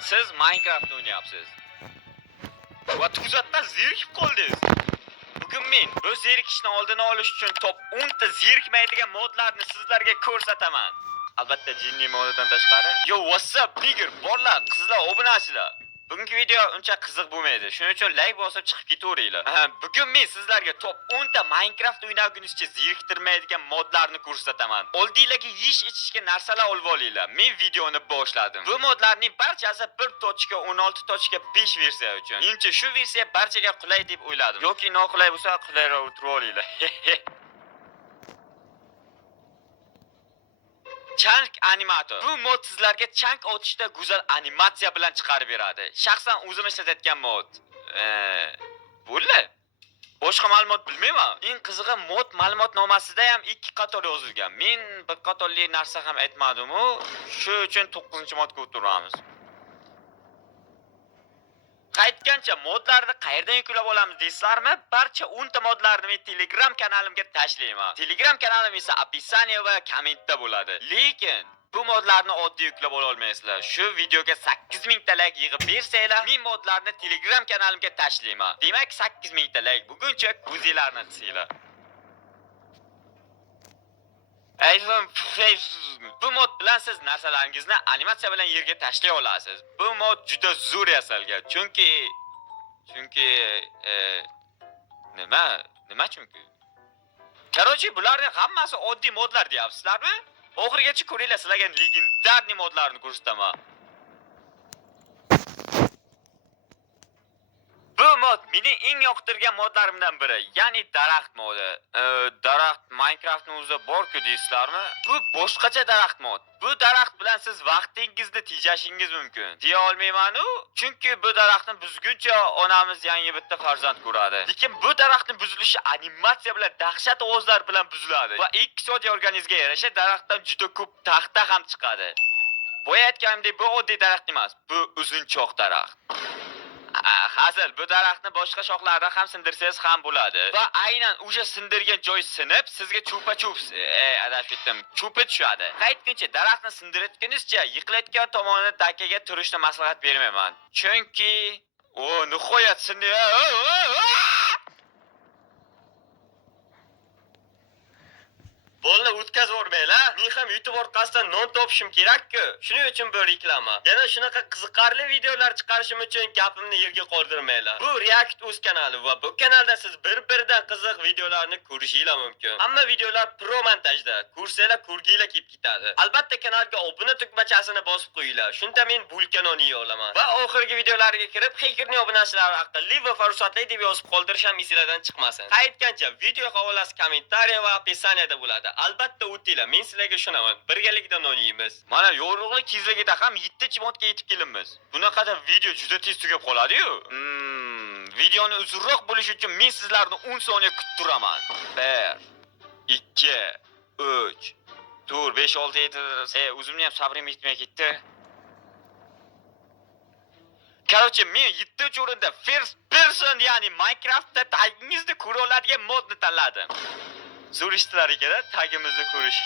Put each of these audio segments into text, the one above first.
Siz Minecraft o'ynayapsiz. Va to'satdan zerikib qoldingiz. Bugun men bu zerikishni oldini olish uchun top 10 ta zerikmaydigan modlarni sizlarga ko'rsataman. Albatta jinni modidan tashqari. Yo, what's up bigger? Borlar, qizlar, obunasizlar. Bugungi video uncha qiziq bo'lmaydi. Shuning uchun like bosib chiqib ketaveringlar. Bugun men sizlarga top 10 ta Minecraft o'ynagunizcha zeriktirmaydigan modlarni ko'rsataman. Oldinglarga yeyish-ichishga narsalar olib olinglar. Men videoni boshladim. Bu modlarning barchasi 1.16.5 versiya uchun. Menimcha shu versiya barchaga qulay deb o'yladim. Yoki noqulay bo'lsa, qulayroq o'tirib olinglar. Chunk animator. Bu mod sizlarga chunk otishda go'zal animatsiya bilan chiqarib beradi. Shaxsan o'zim ishlatayotgan mod. Bo'ldi. Boshqa ma'lumot bilmayman. Eng qizig'i mod ma'lumotnomasida ham 2 qator yozilgan. Men bir qatorli narsa ham aytmadim-u, shu uchun 9-modga o'tiramiz. Qaytgancha modlarni qayerdan yuklab olamiz deysizlarmi? Barcha 10 ta modlarni men Telegram kanalimga tashlayman. Telegram kanalim esa описание va kommentda bo'ladi. Lekin bu modlarni oddiy yuklab ola olmaysizlar. Shu videoga 8000 ta like yig'ib bersanglar, men modlarni Telegram kanalimga tashlayman. Demak 8000 ta like buguncha ko'zinglarni qisinglar. Bu mod bilan siz narsalaringizni animatsiya bilan yerga tashlay olasiz. Bu mod juda zo'r yasalgan. Chunki nima chunki? Qarochi bularning hammasi oddiy modlar deyapsizlarmi? Oxirigacha ko'ringlar, sizlarga legendarniy modlarni ko'rsataman. Bu mod mening eng yoqtirgan modlarimdan biri, ya'ni daraxt modi. Daraxt Minecraftning o'zida bor-ku deysizlarmi? Bu boshqacha daraxt mod. Bu daraxt bilan siz vaqtingizni tejashingiz mumkin. Deya olmayman-u, chunki bu daraxtni buzguncha onamiz yangi bitta farzand ko'radi. Lekin bu daraxtning buzilishi animatsiya bilan dahshat ovozlar bilan buziladi va iqtisodiy organizmga yarasha daraxtdan juda ko'p taxta ham chiqadi. Boya aytganimdek, bu oddiy daraxt emas, bu uzunchoq daraxt. Hazil, bu daraxtni boshqa shoxlardan ham sindirsangiz ham bo'ladi. Va aynan o'sha sindirgan joy sinib, sizga chupa-chup, adashib ketdim, chupi tushadi. Qaytguncha daraxtni sindirayotganingizcha yiqilayotgan tomonidan takaga turishni maslahat bermayman. Chunki nihoyat sindi. Bo'lni o'tkazib o'rmanglar. Men ham YouTube orqasidan non topishim kerak-ku. Shuning uchun bu reklama. Yana shunaqa qiziqarli videolar chiqarishim uchun gapimni yerga qoldirmanglar. Bu React o'z kanali va bu kanalda siz bir-biridan qiziq videolarni ko'rishingiz mumkin. Hamma videolar pro montajda. Ko'rsanglar ko'rginglar kelib ketadi. Albatta kanalga obuna tugmachasini bosib qo'yinglar. Shunda men bulkanoni yeya olaman. Va oxirgi videolarga kirib, Hakerning obunachilari aqlli va farsotli deb yozib qoldirishim esingizdan chiqmasin. Qaytgancha video havolasi kommentariy va описаниеda bo'ladi. Albatta o'tinglar. Men sizlarga ishonaman. Birgalikda non yeymiz. Mana yorug'lik kizligida ham 7-modga yetib kelamiz. Bunaqada video juda tez tugab qoladi-yu. Videoni uzunroq bo'lishi uchun men sizlarni 10 soniya kutib turaman. 1 2 3 4 5 6 7 o'zimni ham sabrim yetmay ketdi. Qarochi, men 7-o'rinda first person, ya'ni Minecraftda tagingizni ko'ra oladigan modni tanladim. Zo'r ishlar ekan, tagimizni ko'rish.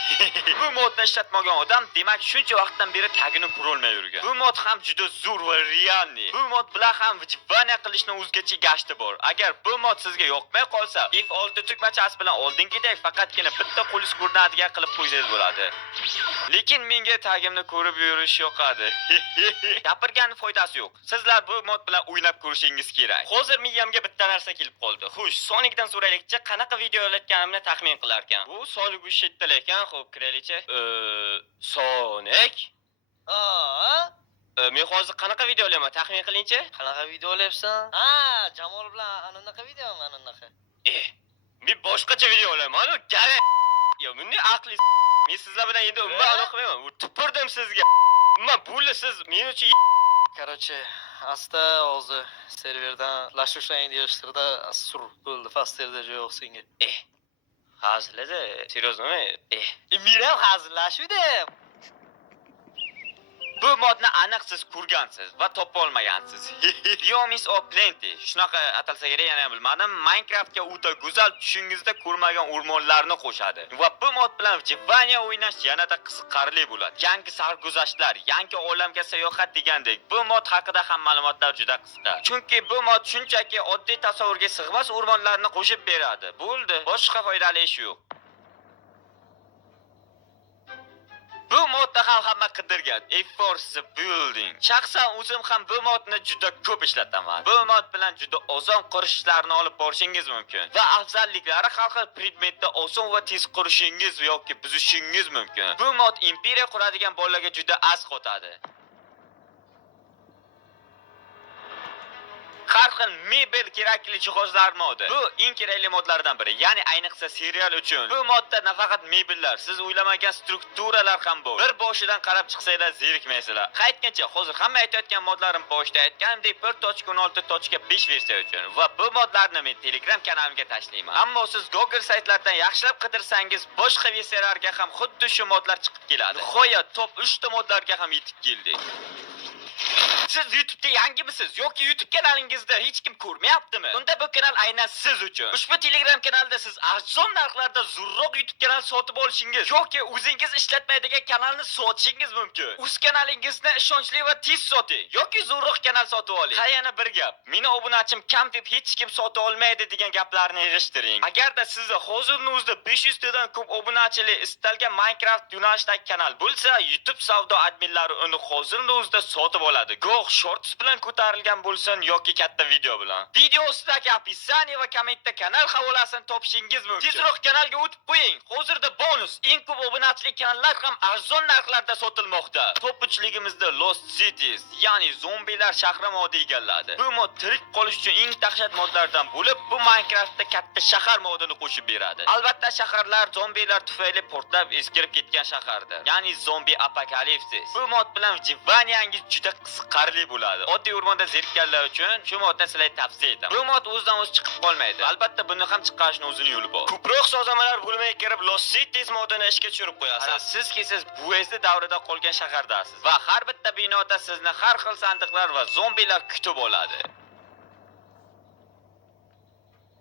Bu modni ishlatmagan odam, demak, shuncha vaqtdan beri tagini ko'ra olmay yurgan. Bu mod ham juda zo'r va realniy. Bu mod bilan ham vijvana qilishni o'zgacha gashti bor. Agar bu mod sizga yoqmay qolsa, F6 tugmachasi bilan oldingidek faqatgina bitta qo'lingiz ko'rinadigan qilib qo'ysangiz bo'ladi. Lekin menga tagimni ko'rib yurish yoqadi. Gapirganning foydasi yo'q. Sizlar bu mod bilan o'ynab ko'rishingiz kerak. Hozir miyamga bitta narsa kelib qoldi. Xush, Sonicdan so'raylikchi, qanaqa video olayotganimni taxmin qilar ekan. Bu Sonic bu shetda ekan, xo'p, kiraylikchi. Sonic? Men hozir qanaqa video olayman, taxmin qilingchi? Qanaqa video olyapsan? Jamol bilan anaqa videomi, anaqa. Men boshqacha video olayman, gari. Yo, bunday aqli men sizlar bilan endi umuman aloqamayman. Tupurdim sizga. Men bo'ldi siz men uchun Короче, asta hozir serverdan flash ushlang deyishtirdi, sur bo'ldi, fasterda yo'q senga. Hazilada, seriozmi? Men ham hazillashdim. Bu modni aniq siz ko'rgansiz va topa olmagansiz. Biomes of Plenty. Shunaqa atalsa kerak, yana bilmadim. Minecraftga o'ta go'zal tushingizda ko'rmagan o'rmonlarni qo'shadi. Va bu mod bilan Jivania o'ynash yanada qiziqarli bo'ladi. Yangi sarguzashtlar, yangi olamga sayohat degandek, bu mod haqida ham ma'lumotlar juda qisqa. Chunki bu mod shunchaki oddiy tasavvurga sig'mas o'rmonlarni qo'shib beradi. Bo'ldi, boshqa foydali ish yo'q. Bu modda ham hamma qidirgan Force Building. Shaxsan o'zim ham bu modni juda ko'p ishlataman. Bu mod bilan juda oson qurishlarni olib borishingiz mumkin va afzalliklari har xil predmetda oson va tez qurishingiz yoki buzishingiz mumkin. Bu mod imperiya quradigan bolalarga juda asqotadi. Har xil mebel kerakli jihozlar modi. Bu eng kerakli modlardan biri. Ya'ni ayniqsa serial uchun. Bu modda nafaqat mebellar, siz o'ylamagan strukturalar ham bor. Bir boshidan qarab chiqsanglar zerikmaysizlar. Qaytgancha hozir hamma aytayotgan modlarim boshida aytganimdek 1.16.5 versiya uchun va bu modlarni men Telegram kanalimga tashlayman. Ammo siz Google saytlardan yaxshilab qidirsangiz, boshqa versiyalarga ham xuddi shu modlar chiqib keladi. Nihoyat top 3 ta modlarga ham yetib keldik. Siz YouTube'da yangimisiz yoki YouTube kanalingizda hech kim ko'rmayaptimi? Unda bu kanal aynan siz uchun. Ushbu Telegram kanalda siz arzon narxlarda zo'rroq YouTube kanal sotib olishingiz yoki o'zingiz ishlatmaydigan kanalni sotishingiz mumkin. O'z kanalingizni ishonchli va tez soting yoki zo'rroq kanal sotib oling. Ha, yana bir gap. Meni obunachim kam deb hech kim sota olmaydi degan gaplarni yig'ishtiring. Agarda sizda hozirning o'zida 500 tadan ko'p obunachili istalgan Minecraft yo'nalishdagi kanal bo'lsa, YouTube savdo adminlari uni hozirning o'zida sotib oladi. Goh shorts bilan ko'tarilgan bo'lsin yoki katta video bilan. Video ostidagi opisiya va kommentda kanal havolasini topishingiz mumkin. Tezroq kanalga o'tib qo'ying. Hozirda bonus eng ko'p obunachili kanallar ham arzon narxlarda sotilmoqda. Top 3ligimizda Lost Cities, ya'ni zombilar shahri modi egalladi. Bu mod tirik qolish uchun eng dahshat modlardan bo'lib, bu Minecraftda katta shahar modini qo'shib beradi. Albatta shaharlar zombilar tufayli portlab eskirib ketgan shahardir. Ya'ni zombi apokalipsis. Bu mod bilan Jivaniyangiz juda qiziqarli bo'ladi. Oddiy o'rmonda zerikkanlar uchun shu modni sizlarga tavsiya etaman. Bu mod o'zidan o'zi chiqib qolmaydi. Albatta buni ham chiqarishning o'zining yo'li bor. Ko'proq sozlamalar bo'lmay kirib Lost Cities modini ishga tushirib qo'yasiz. Sizki siz Buezdi davrida qolgan shahardasiz va har bitta binoda sizni har xil sandiqlar va zombilar kutib oladi.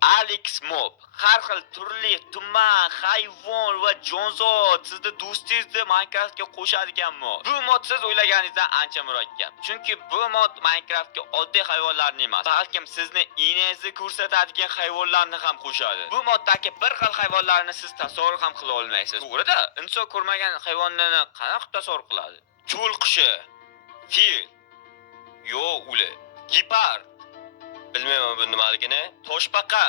Alex Mob har xil turli tuman, hayvon va jonzot sizni do'stingizni Minecraftga qo'shadigan mod. Bu mod siz o'ylaganingizdan ancha murakkab. Chunki bu mod Minecraftga oddiy hayvonlarni emas, balkim sizni inangizni ko'rsatadigan hayvonlarni ham qo'shadi. Bu moddagi bir xil hayvonlarni siz tasavvur ham qila olmaysiz. To'g'ri-da, inson ko'rmagan hayvonni qanaqa tasavvur qiladi? Cho'l qushi, fil, yo uli, gepard. Bilmayman bu nimaligini. Toshbaqa.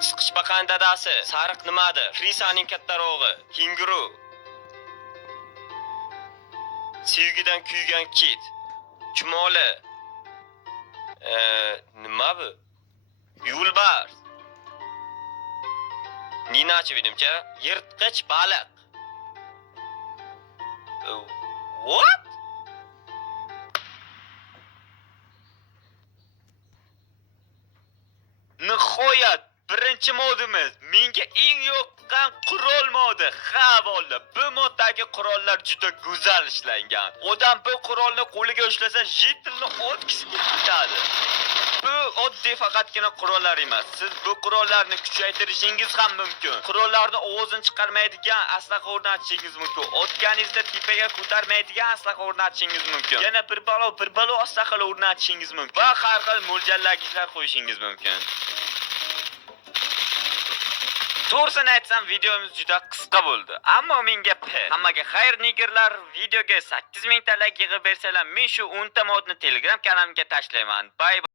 Qisqichbaqaning dadasi. Sariq nimadir? Krisaning kattarog'i. Kenguru. Sevgidan kuygan kit. Chumoli. Nima bu? Yo'lbars. Ninachi vidimcha? Yirtqich baliq. What? Nihoyat birinchi modimiz. Menga eng yoqqan qurol modi. Ha, bo'ldi. Bu moddagi qurollar juda go'zal ishlangan. Odam bu qurolni qo'liga ushlasa, jetilni o'tkisi ketadi. Bu oddiy faqatgina qurollar emas. Siz bu qurollarni kuchaytirishingiz ham mumkin. Qurollarni ovozini chiqarmaydigan aslaqa o'rnatishingiz mumkin. Otganingizda tepaga ko'tarmaydigan aslaqa o'rnatishingiz mumkin. Yana bir balo aslaqalar o'rnatishingiz mumkin. Va har xil mo'ljallagichlar qo'yishingiz mumkin. To'g'risini aytsam, videomiz juda qisqa bo'ldi. Ammo menga hammaga xayr nigirlar, videoga 8000 ta like yig'ib bersalar, men shu 10 ta modni Telegram kanalimga tashlayman. Bye.